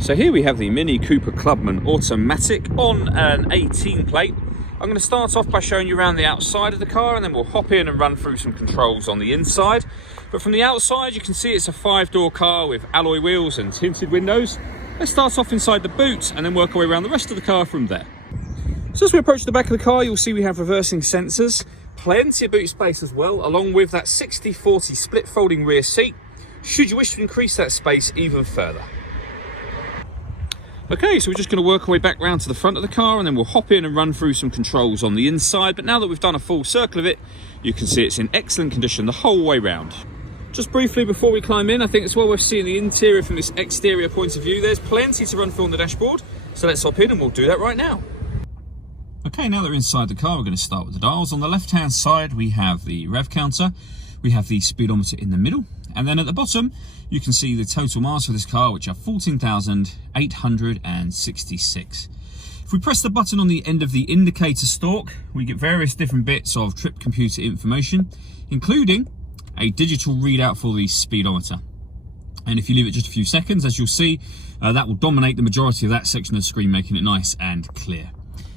So here we have the Mini Cooper Clubman automatic on an 18 plate. I'm going to start off by showing you around the outside of the car, and then we'll hop in and run through some controls on the inside. But from the outside you can see it's a 5-door car with alloy wheels and tinted windows. Let's start off inside the boot and then work our way around the rest of the car from there. So as we approach the back of the car, you'll see we have reversing sensors, plenty of boot space as well, along with that 60/40 split folding rear seat, should you wish to increase that space even further. Okay, so we're just going to work our way back round to the front of the car, and then we'll hop in and run through some controls on the inside. But now that we've done a full circle of it, you can see it's in excellent condition the whole way round. Just briefly before we climb in, I think it's well worth seeing the interior from this exterior point of view. There's plenty to run through on the dashboard, so let's hop in and we'll do that right now. Okay, now that we're inside the car, we're going to start with the dials. On the left-hand side, we have the rev counter, we have the speedometer in the middle, and then at the bottom, you can see the total miles for this car, which are 14,866. If we press the button on the end of the indicator stalk, we get various different bits of trip computer information, including a digital readout for the speedometer. And if you leave it just a few seconds, as you'll see, that will dominate the majority of that section of the screen, making it nice and clear.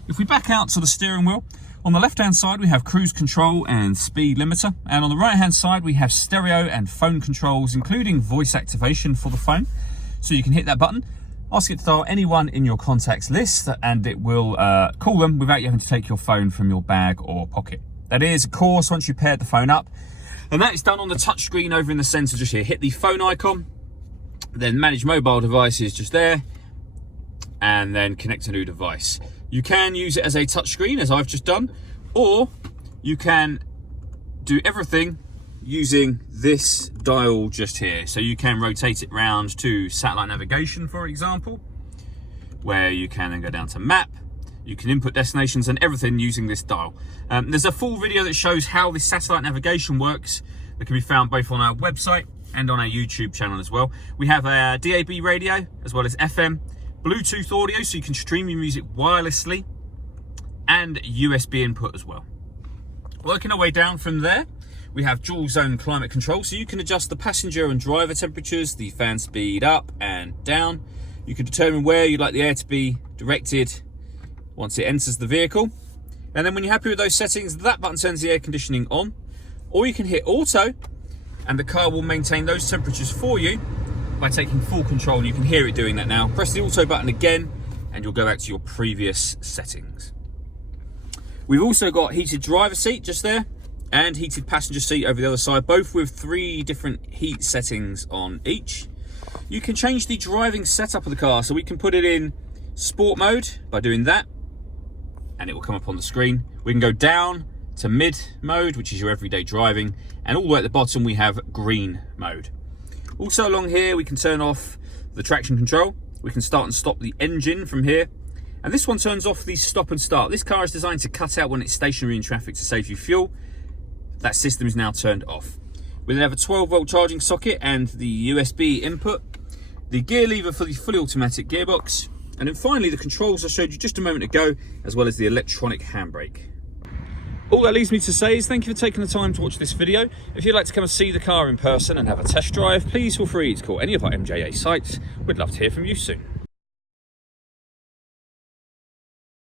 If we back out to the steering wheel, on the left-hand side, we have cruise control and speed limiter. And on the right-hand side, we have stereo and phone controls, including voice activation for the phone. So you can hit that button, ask it to dial anyone in your contacts list, and it will call them without you having to take your phone from your bag or pocket. That is, of course, once you paired the phone up. And that is done on the touch screen over in the center just here. Hit the phone icon, then manage mobile devices just there, and then connect a new device. You can use it as a touchscreen, as I've just done, or you can do everything using this dial just here. So you can rotate it round to satellite navigation, for example, where you can then go down to map. You can input destinations and everything using this dial. There's a full video that shows how this satellite navigation works that can be found both on our website and on our YouTube channel as well. We have a DAB radio as well as FM, Bluetooth audio, so you can stream your music wirelessly, and USB input as well. Working our way down from there, we have dual zone climate control, so you can adjust the passenger and driver temperatures, the fan speed up and down. You can determine where you'd like the air to be directed once it enters the vehicle. And then when you're happy with those settings, that button turns the air conditioning on. Or you can hit auto, and the car will maintain those temperatures for you by taking full control, and you can hear it doing that now. Press the auto button again and you'll go back to your previous settings. We've also got heated driver seat just there and heated passenger seat over the other side, both with 3 different heat settings on each. You can change the driving setup of the car, so we can put it in sport mode by doing that, and it will come up on the screen. We can go down to mid mode, which is your everyday driving, and all the way at the bottom we have green mode. Also along here, we can turn off the traction control. We can start and stop the engine from here. And this one turns off the stop and start. This car is designed to cut out when it's stationary in traffic to save you fuel. That system is now turned off. We then have a 12-volt charging socket and the USB input, the gear lever for the fully automatic gearbox, and then finally the controls I showed you just a moment ago, as well as the electronic handbrake. All that leaves me to say is thank you for taking the time to watch this video. If you'd like to come and see the car in person and have a test drive, please feel free to call any of our MJA sites. We'd love to hear from you soon.